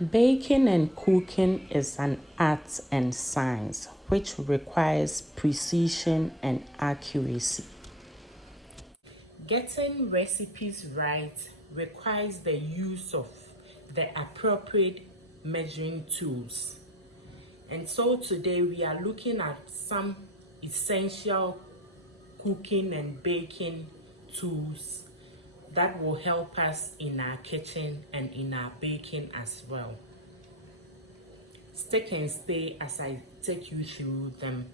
Baking and cooking is an art and science which requires precision and accuracy. Getting recipes right requires the use of the appropriate measuring tools. And so today we are looking at some essential cooking and baking tools that will help us in our kitchen and in our baking as well. Stick and stay as I take you through them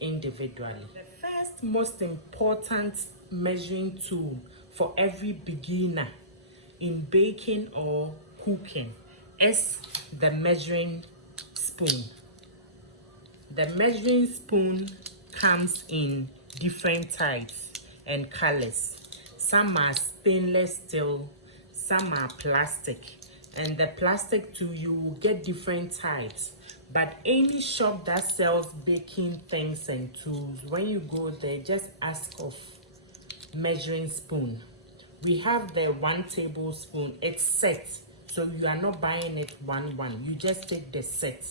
individually. The first most important measuring tool for every beginner in baking or cooking is the measuring spoon. The measuring spoon comes in different types and colors. Some are stainless steel, some are plastic. And the plastic too, you will get different types. But any shop that sells baking things and tools, when you go there, just ask of measuring spoon. We have the 1 tablespoon. It's set, so you are not buying it one. You just take the set.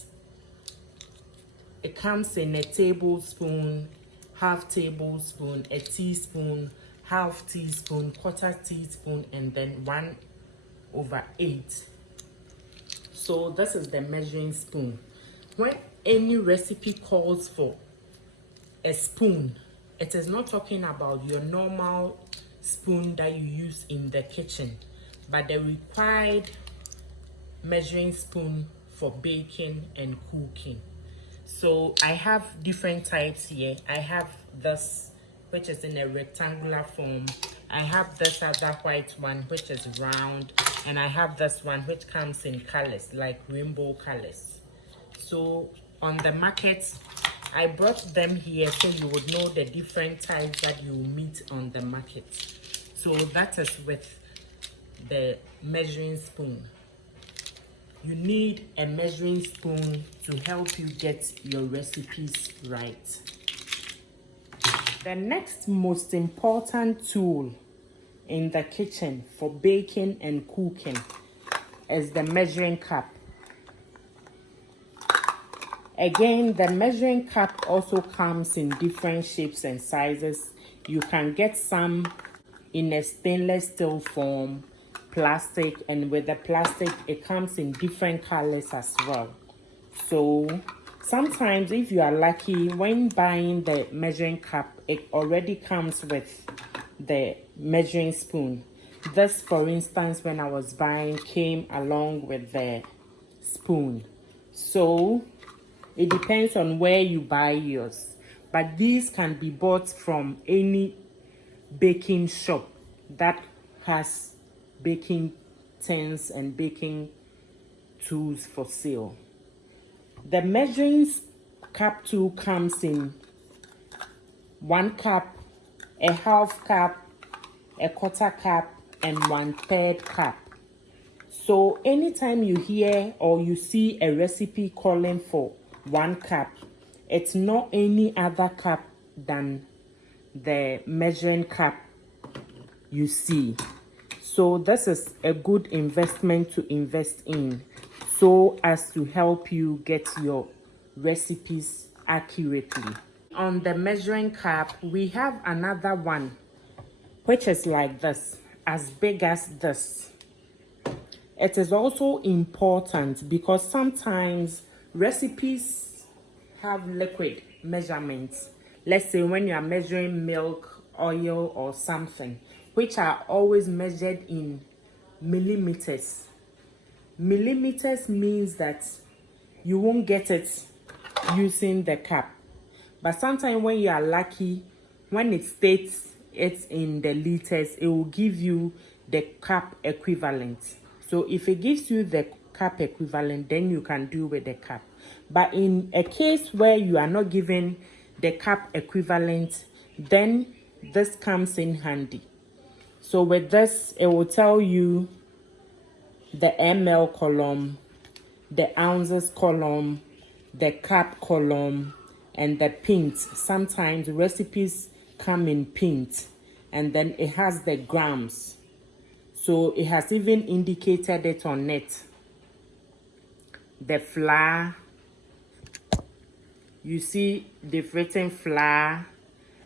It comes in a tablespoon, half tablespoon, a teaspoon, half teaspoon, quarter teaspoon, and then 1/8. So this is the measuring spoon. When any recipe calls for a spoon, it is not talking about your normal spoon that you use in the kitchen, but the required measuring spoon for baking and cooking. So I have different types here. I have this, which is in a rectangular form. I have this other white one, which is round. And I have this one, which comes in colors, like rainbow colors. So on the market, I brought them here so you would know the different types that you meet on the market. So that is with the measuring spoon. You need a measuring spoon to help you get your recipes right. The next most important tool in the kitchen for baking and cooking is the measuring cup. Again, the measuring cup also comes in different shapes and sizes. You can get some in a stainless steel form, plastic, and with the plastic it comes in different colors as well. So sometimes if you are lucky, when buying the measuring cup, it already comes with the measuring spoon. This, for instance, when I was buying, came along with the spoon. So it depends on where you buy yours, but these can be bought from any baking shop that has baking tins and baking tools for sale. The measuring cup too comes in 1 cup, a half cup, a quarter cup, and 1/3 cup. So anytime you hear or you see a recipe calling for 1 cup, it's not any other cup than the measuring cup you see. So this is a good investment to invest in, so as to help you get your recipes accurately. On the measuring cup, we have another one, which is like this, as big as this. It is also important because sometimes recipes have liquid measurements. Let's say when you are measuring milk, oil, or something, which are always measured in millimeters. Millimeters means that you won't get it using the cup. But sometimes when you are lucky, when it states it's in the liters, it will give you the cup equivalent. So if it gives you the cup equivalent, then you can do with the cup. But in a case where you are not given the cup equivalent, then this comes in handy. So with this, it will tell you the ml column, the ounces column, the cup column, and the pint. Sometimes recipes come in pint, and then it has the grams. So it has even indicated it on it. the flour. You see they've written flour,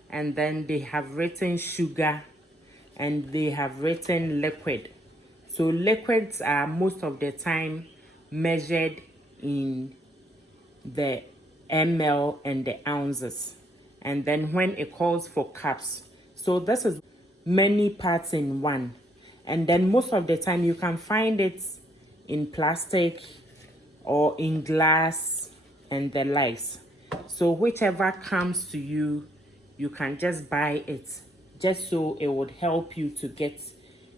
and then they have written sugar, and they have written liquid. So liquids are most of the time measured in the ml and the ounces. And then when it calls for cups, so this is many parts in one. And then most of the time you can find it in plastic or in glass and the likes. So whichever comes to you, you can just buy it, just so it would help you to get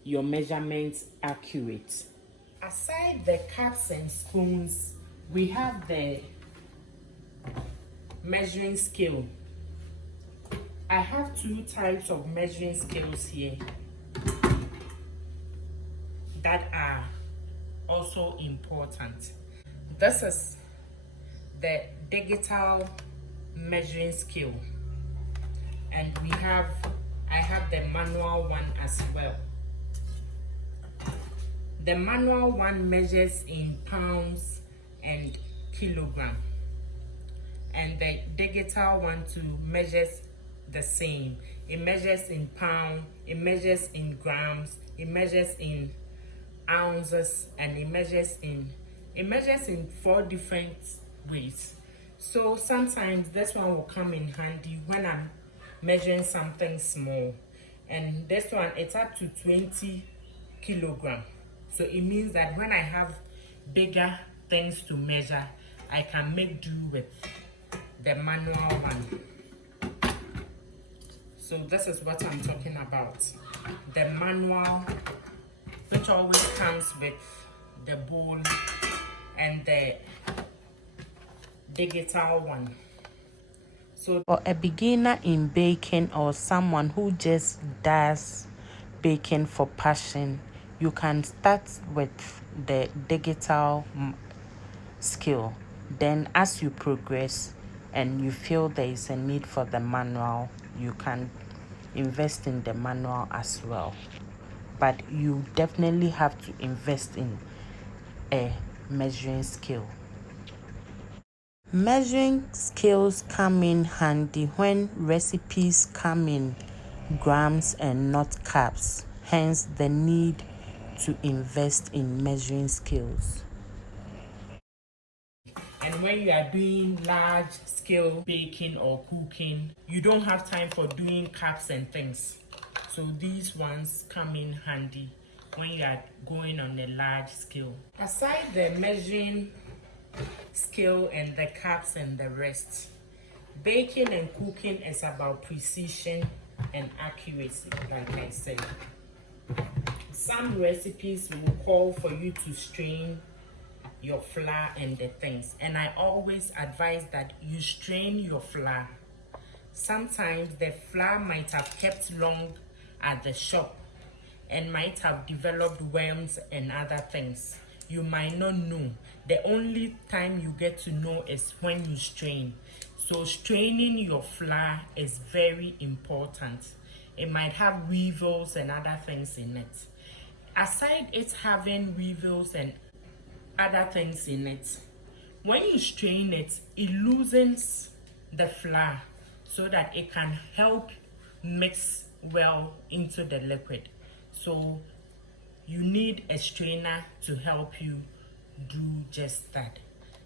your measurements accurate. Aside the cups and spoons, we have the measuring scale. I have two types of measuring scales here that are also important. This is the digital measuring scale, and I have the manual one as well. The manual one measures in pounds and kilogram, and the digital one too measures the same. It measures in pound, it measures in grams, it measures in ounces, and it measures in 4 different ways. So sometimes this one will come in handy when I'm measuring something small, and this one, it's up to 20 kilogram. So it means that when I have bigger things to measure, I can make do with the manual one. So this is what I'm talking about. The manual, which always comes with the bowl, and the digital one. So for a beginner in baking or someone who just does baking for passion, you can start with the digital skill. Then as you progress and you feel there is a need for the manual, you can invest in the manual as well. But you definitely have to invest in a measuring scale. Measuring scales come in handy when recipes come in grams and not cups, hence the need to invest in measuring scales. And when you are doing large scale baking or cooking, you don't have time for doing cups and things. So these ones come in handy when you are going on a large scale. Aside the measuring scale and the cups and the rest, baking and cooking is about precision and accuracy, like I said. Some recipes will call for you to strain your flour and the things, and I always advise that you strain your flour. Sometimes the flour might have kept long at the shop and might have developed worms and other things. You might not know. The only time you get to know is when you strain. So straining your flour is very important. It might have weevils and other things in it. Aside it having weevils and other things in it, when you strain it, it loosens the flour so that it can help mix well into the liquid. So you need a strainer to help you do just that.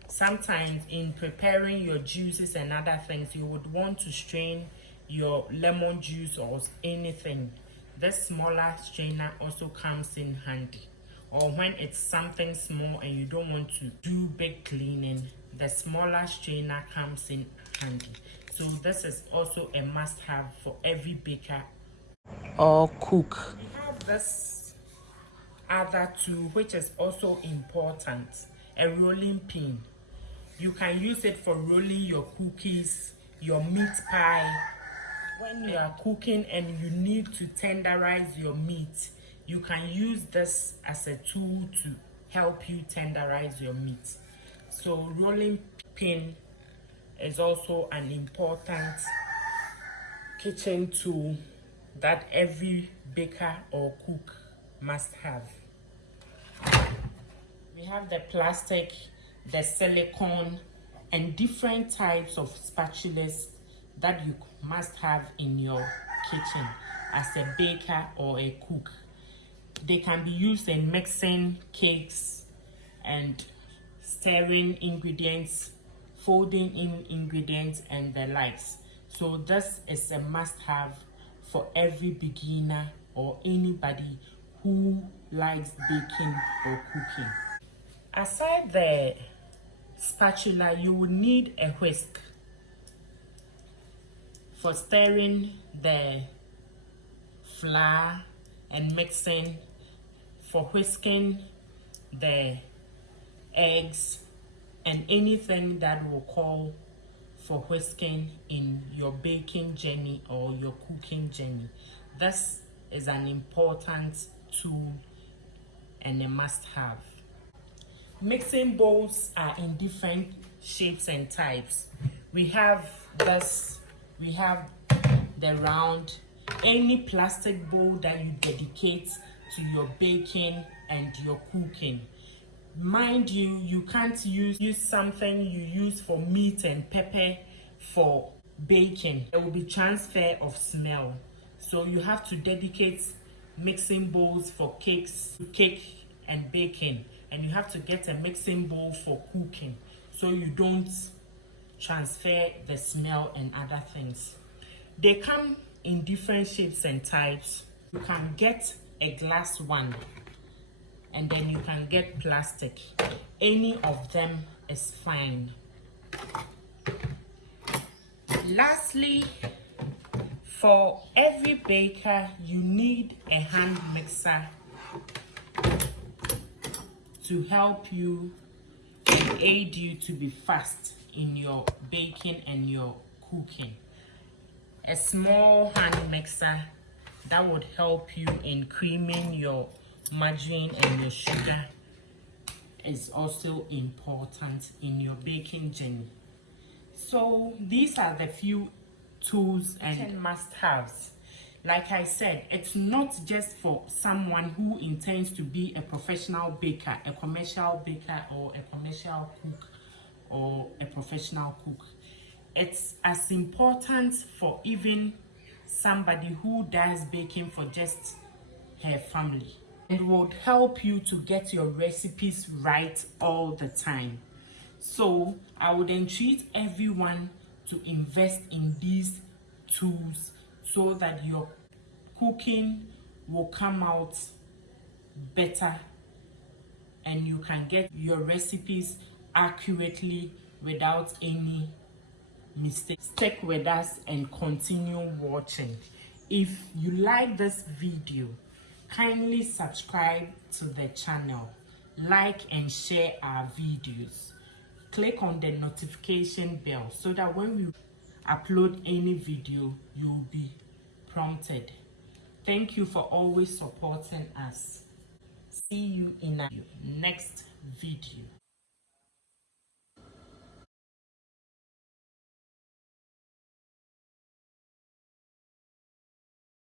Sometimes in preparing your juices and other things, you would want to strain your lemon juice or anything. This smaller strainer also comes in handy. Or when it's something small and you don't want to do big cleaning, the smaller strainer comes in handy. So this is also a must-have for every baker or cook. We have this other tool which is also important, a rolling pin. You can use it for rolling your cookies, your meat pie. When you are cooking and you need to tenderize your meat, you can use this as a tool to help you tenderize your meat. So rolling pin is also an important kitchen tool that every baker or cook must have. We have the plastic the silicone, and different types of spatulas that you must have in your kitchen as a baker or a cook. They can be used in mixing cakes and stirring ingredients, folding in ingredients, and the likes. So this is a must-have for every beginner or anybody who likes baking or cooking. Aside the spatula, you will need a whisk for stirring the flour and mixing, for whisking the eggs and anything that will call for whisking in your baking journey or your cooking journey. This is an important tool and a must-have. Mixing bowls are in different shapes and types. We have this, we have the round, any plastic bowl that you dedicate to your baking and your cooking. Mind you, you can't use something you use for meat and pepper for baking. There will be transfer of smell. So you have to dedicate mixing bowls for cakes, cake and baking. And you have to get a mixing bowl for cooking so you don't transfer the smell and other things. They come in different shapes and types. You can get a glass one, and then you can get plastic. Any of them is fine. Lastly, for every baker, you need a hand mixer to help you and aid you to be fast in your baking and your cooking. A small hand mixer that would help you in creaming your margarine and your sugar is also important in your baking journey. So these are the few tools and must-haves. Like I said, it's not just for someone who intends to be a professional baker, a commercial baker, or a commercial cook, or a professional cook. It's as important for even somebody who does baking for just her family. It would help you to get your recipes right all the time. So I would entreat everyone to invest in these tools so that your cooking will come out better and you can get your recipes accurately without any mistakes. Stick with us and continue watching. If you like this video, kindly subscribe to the channel, like and share our videos. Click on the notification bell so that when we upload any video, you will be prompted. Thank you for always supporting us. See you in our next video.